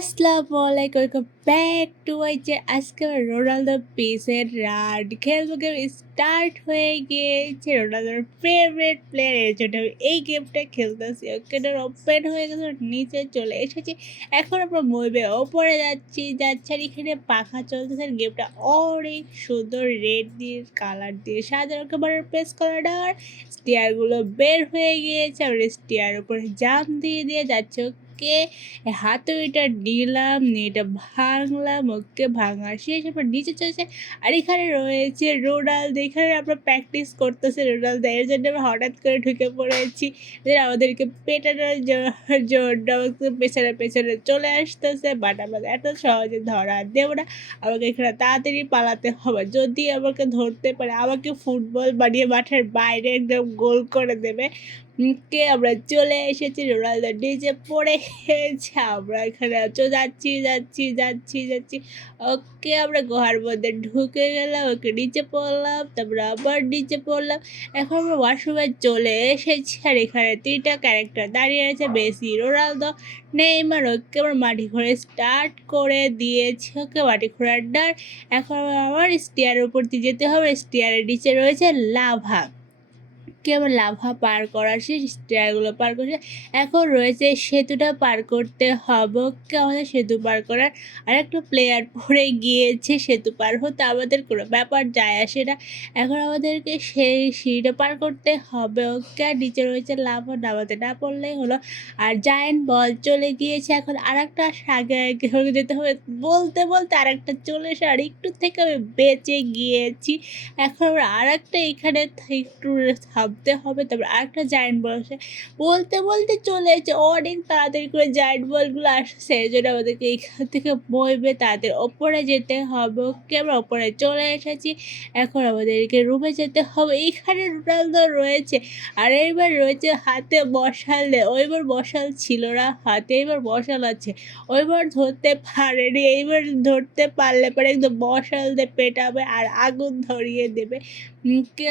আসসালামু আলাইকুম, welcome back to my আজকে আমরা রোনালদো পিসের রান খেলবো। গেম স্টার্ট হয়ে গিয়েছে। রোনালদোর ফেভারিট প্লেয়ার, এর জন্য আমি এই গেমটা খেলতেছি। ওকে ওপেন হয়ে গেছে, নিচে চলে এসেছি। এখন আমরা মইবে ওপরে যাচ্ছি আর এখানে পাখা চলতেছে। গেমটা অনেক সুন্দর রেড দিয়ে কালার দিয়ে সাজানো। একেবারে প্রেস করাটা আর স্টিয়ারগুলো বের হয়ে গিয়েছে। আমরা স্টিয়ার উপরে জাম্প দিয়ে দিয়ে যাচ্ছে। ওকে হাতুড়িটা নিলাম, নিয়ে এটা ভাঙলাম। ওকে ভাঙার শেষ, এবার নিচে চলেছে। আর এখানে রয়েছে রোনালদো। এখানে আমরা প্র্যাকটিস করতেছি রোনালদো, এর জন্য আমরা হঠাৎ করে ঢুকে পড়েছি যে আমাদেরকে পেটানোর জন্য পেছনে পেছনে চলে আসতেছে। বাট আমাদের এত সহজে ধরা দেবো না, আমাকে এখানে তাড়াতাড়ি পালাতে হবে। যদি আমাকে ধরতে পারে আমাকে ফুটবল বানিয়ে মাঠের বাইরে একদম গোল করে দেবে। আমরা চলে এসেছি, রোনালদো নিচে পড়ে গেছে। আমরা এখানে যাচ্ছি যাচ্ছি যাচ্ছি যাচ্ছি। ওকে আমরা গুহার মধ্যে ঢুকে গেলাম, ওকে নিচে পড়লাম, তারপরে আবার নিচে পড়লাম। এখন আমরা ওয়াশরুমে চলে এসেছি। আর এখানে 3টা ক্যারেক্টার দাঁড়িয়ে আছে, মেসি, রোনালদো, নেইমার। ওকে আমরা মাটি ঘোরা স্টার্ট করে দিয়েছি। ওকে মাটি ঘোরার ডার। এখন আমার স্টিয়ারের উপর দিয়ে যেতে হবে। স্টিয়ারের নিচে রয়েছে লাভা। কেবল লাভা পার করার শেষ, স্টিয়ারগুলো পার করছে। এখন রয়েছে সেতুটা পার করতে হবে। আমাদের সেতু পার করার আরেকটা প্লেয়ার পড়ে গিয়েছে। সেতু পার হতে আমাদের কোনো ব্যাপার যায় আসে না। এখন আমাদেরকে সেই সিঁড়িটা পার করতে হবে। ওকে আর নিচে রয়েছে লাভা, নামাতে না পড়লেই হলো। আর জায়েন্ট বল চলে গিয়েছে। এখন আরেকটা আগে আগে হয়ে যেতে হবে। বলতে বলতে আরেকটা চলে এসে আর একটু থেকে আমি বেঁচে গিয়েছি। এখন আমরা আরেকটা এখানে একটু থামতে হবে, তারপর আরেকটা জায়েন্ট বল আসে। বলতে বলতে চলে এসেছে, অনেক তাড়াতাড়ি করে জায়েন্ট বলগুলো আসছে। এই জন্য আমাদেরকে এখান থেকে বইবে তাদের ওপরে যেতে হবে। ওকে আমরা ওপরে চলে এসেছি। এখন আমাদেরকে রুমে যেতে হবে। এইখানে রোনালদো রয়েছে, আর এইবার রয়েছে হাতে মশাল। ওইবার মশাল ছিল না হাতে, এইবার মশাল আছে। ওইবার ধরতে পারেনি, এইবার ধরতে পারলে পরে একদম মশাল দিয়ে পেটাবে আর আগুন ধরিয়ে দেবে।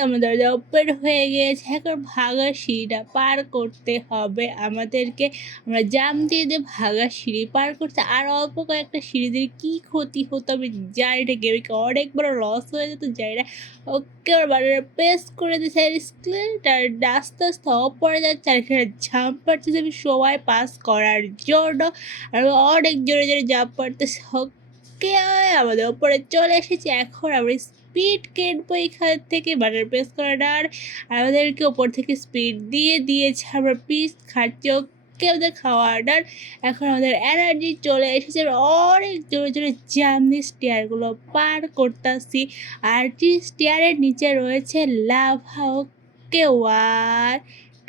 আমাদের দরজা ওপেন হয়ে গিয়েছে। এখন ভাঙা সিঁড়িটা পার করতে হবে আমাদেরকে। আমরা জাম দিয়ে দিয়ে ভাঙা সিঁড়ি পার করতে আর অল্প কয়েকটা সিঁড়ি দিয়ে কী ক্ষতি হতো আমি জানি না। গেমকে অনেক বড় লস হয়ে যেত জানি না। ওকে ওর বাড়িটা প্রেস করে দিয়েছে আর স্ক্রিনটার আস্তে আস্তে অফ পড়ে যাচ্ছে। আর এখানে ঝাম্প পাড়তেছে আমি সময় পাস করার জন্য। আর অনেক জোরে জোরে জাম্প পাড়তেছে। ওকে আমাদের ওপরে চলে এসেছি। এখন আমরা স্পিড কিনবো এখান থেকে, বাটার প্রেস করাটা আর আমাদেরকে ওপর থেকে স্পিড দিয়ে দিয়েছে। আমরা পিস খাচ্ছি। ওকে আমাদের খাওয়াটার এখন আমাদের এনার্জি চলে এসেছে। অনেক জোরে জোরে জামনি স্টিয়ারগুলো পার করতেছি। আর যে স্টিয়ারের নিচে রয়েছে লাভা। ওকে 1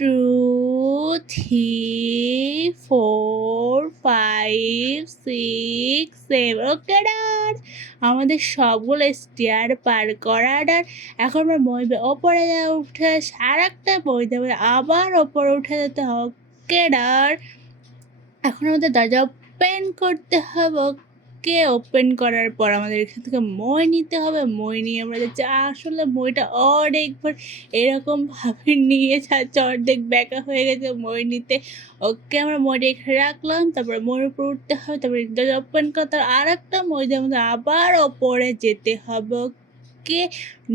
2 3 4 5 6 7। ওকে ডান, আমাদের সবগুলো স্টিয়ার পার করার। এখন আমরা মইবে ওপরে উঠে আর একটা বই দেবে, আবার ওপরে উঠে যেতে হবে। ওকে ডান, এখন আমাদের দরজা ওপেন করতে হবে। ওকে ওপেন করার পর আমাদের এখান থেকে মই নিতে হবে। মই নিয়ে আমরা যাচ্ছি। আসলে মইটা অনেকবার এরকমভাবে নিয়ে যাচ্ছে, অর্ধেক ব্যাকা হয়ে গেছে মই নিতে। ওকে আমরা মইটা এখানে রাখলাম, তারপরে মইয়ের উপর উঠতে হবে, তারপরে দরজা ওপেন করতে হবে। আর একটা মই দিয়ে আমাদের আবার ওপরে যেতে হবে। ওকে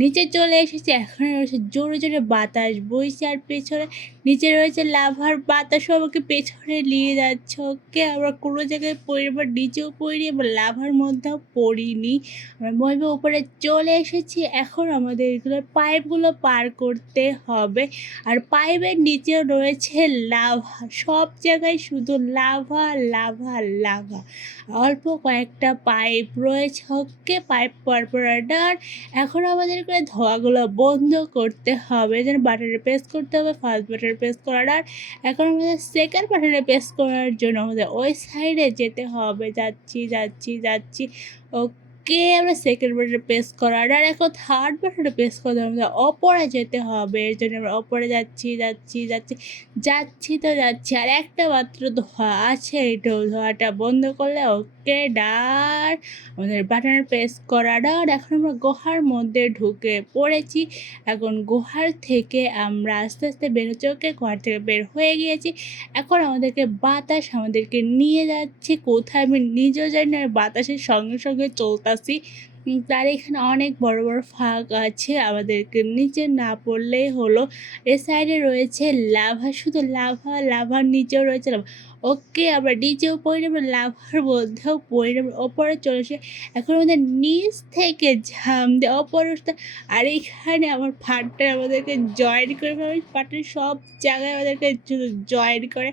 নিচে চলে এসেছে। এখন রয়েছে জোরে জোরে বাতাস বইছে আর পেছনে নিচে রয়েছে লাভার বাতাসও আমাকে পেছনে নিয়ে যাচ্ছে। ওকে আমরা কোনো জায়গায় পড়ি বা নিচেও পড়িনি বা লাভার মধ্যেও পড়িনি, আমরা মইবে উপরে চলে এসেছি। এখন আমাদের এগুলো পাইপগুলো পার করতে হবে। আর পাইপের নিচেও রয়েছে লাভা, সব জায়গায় শুধু লাভা লাভা লাভা। অল্প কয়েকটা পাইপ রয়েছে। ওকে পাইপ পরপর ডান। এখন আমাদেরকে ধোয়াগুলো বন্ধ করতে হবে, যেন বাটনে প্রেস করতে হবে। ফার্স্ট বাটনে প্রেস করার আর এখন আমাদের সেকেন্ড বাটনে প্রেস করার জন্য আমাদের ওই সাইডে যেতে হবে। যাচ্ছি যাচ্ছি যাচ্ছি। ও কে আমরা সেকেন্ড বাটনে প্রেস করার আর এখন থার্ড বাটনে প্রেস করতে হবে, আমাদের ওপরে যেতে হবে। এর জন্য আমরা ওপরে যাচ্ছি যাচ্ছি যাচ্ছি যাচ্ছি তো যাচ্ছি, আর একটা মাত্র ধোয়া আছে, এইটা ধোয়াটা বন্ধ করলে ওকে ডার আমাদের বাটনে প্রেস করা ডার। এখন আমরা গুহার মধ্যে ঢুকে পড়েছি। এখন গুহার থেকে আমরা আস্তে আস্তে বেরোচ্ছি, ওকে ঘর থেকে বের হয়ে গিয়েছি। এখন আমাদেরকে বাতাস আমাদেরকে নিয়ে যাচ্ছে কোথায় আমি নিজেও জানি না, বাতাসের সঙ্গে সঙ্গে চলতাছি। তার এখানে অনেক বড় বড় ফাঁক আছে, আমাদেরকে নিচে না পড়লেই হলো। এর সাইডে রয়েছে লাভা, শুধু লাভা, লাভার নিচেও রয়েছে লাভা। ওকে আমরা নিচেও পড়ে নেবো, লাভার মধ্যেও পড়ে নেবো, ওপরে চলে এসে এখন আমাদের নিচ থেকে ঝাম দিয়ে ওপরে উঠতে। আর এখানে আমার পার্টনার আমাদেরকে জয়েন করে, পার্টনার সব জায়গায় আমাদেরকে জয়েন করে।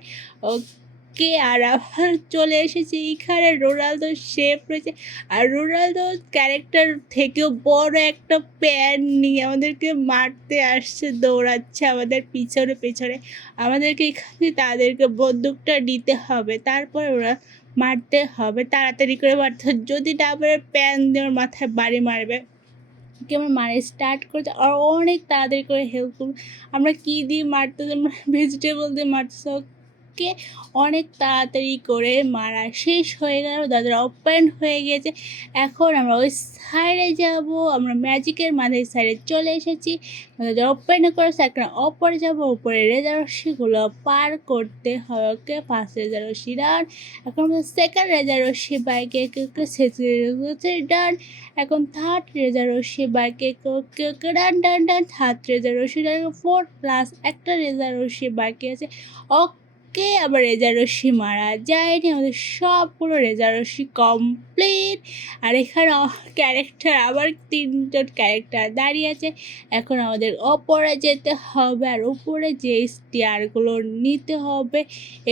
ওকে আর আবার চলে এসেছি এখানে, রোনালদো শেপ রয়েছে, আর রোনালদো ক্যারেক্টার থেকেও বড় একটা প্যান নিয়ে আমাদেরকে মারতে আসছে, দৌড়াচ্ছে আমাদের পিছনে পেছনে। আমাদেরকে এখানে তাদেরকে বন্দুকটা নিতে হবে, তারপর ওরা মারতে হবে, তাড়াতাড়ি করে মারতে হবে, যদি না পারে প্যান দিয়ে ওর মাথায় বাড়ি মারবে। কি আমরা মারা স্টার্ট করতে আর অনেক তাড়াতাড়ি করে হেল্প করবো। আমরা কী দিয়ে মারতেছি, আমরা ভেজিটেবল দিয়ে মারতেছি। ওকে অনেক তাড়াতাড়ি করে মারা শেষ হয়ে গেল, দাদারা ওপেন হয়ে গিয়েছে। এখন আমরা ওই সাইডে যাব, আমরা ম্যাজিকের মাঝে সাইডে চলে এসেছি। দাদা ওপেন করেছে, একটা ওপরে যাবো, উপরে রেজার রশ্মিগুলো পার করতে হবে। ওকে ফার্স্ট রেজার রশ্মি ডান, এখন আমরা সেকেন্ড রেজার রশ্মি বাইকে ডান, এখন থার্ড রেজার রশ্মি বাইকে ডান ডান ডান, থার্ড রেজার রশ্মি ডান, ফোর্থ প্লাস একটা রেজার রশ্মি বাকি আছে। ওকে আবার রেজার রশ্মি মারা যায়নি, আমাদের সবগুলো রেজার রশ্মি কমপ্লিট। আর এখানে ক্যারেক্টার আবার 3জন ক্যারেক্টার দাঁড়িয়ে আছে। এখন আমাদের ওপরে যেতে হবে, আর উপরে যে স্টিয়ারগুলো নিতে হবে,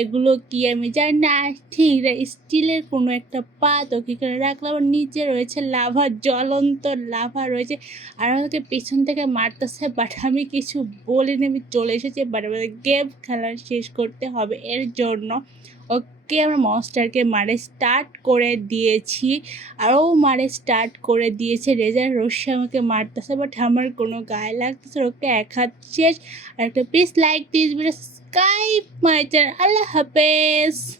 এগুলো কি আমি জানি না, ঠিক স্টিলের কোনো একটা পাত ওকে এখানে রাখলাম। আর নিচে রয়েছে লাভা, জ্বলন্ত লাভা রয়েছে, আর আমাকে পিছন থেকে মারতেছে, বাট আমি কিছু বলিনি, আমি চলে এসেছি। বাট আমাদের গেম খেলা শেষ করতে হবে, এর জন্য ওকে আমরা মনস্টারকে মারে স্টার্ট করে দিয়েছি, আর ও মারে স্টার্ট করে দিয়েছে। রেজার রশ্মি আমাকে মারতেছে, বাট আমার কোনো গায়ে লাগতেছে। ওকে এক হাত শেষ। আর একটা please like this video, subscribe my channel. আল্লাহ হাফেজ।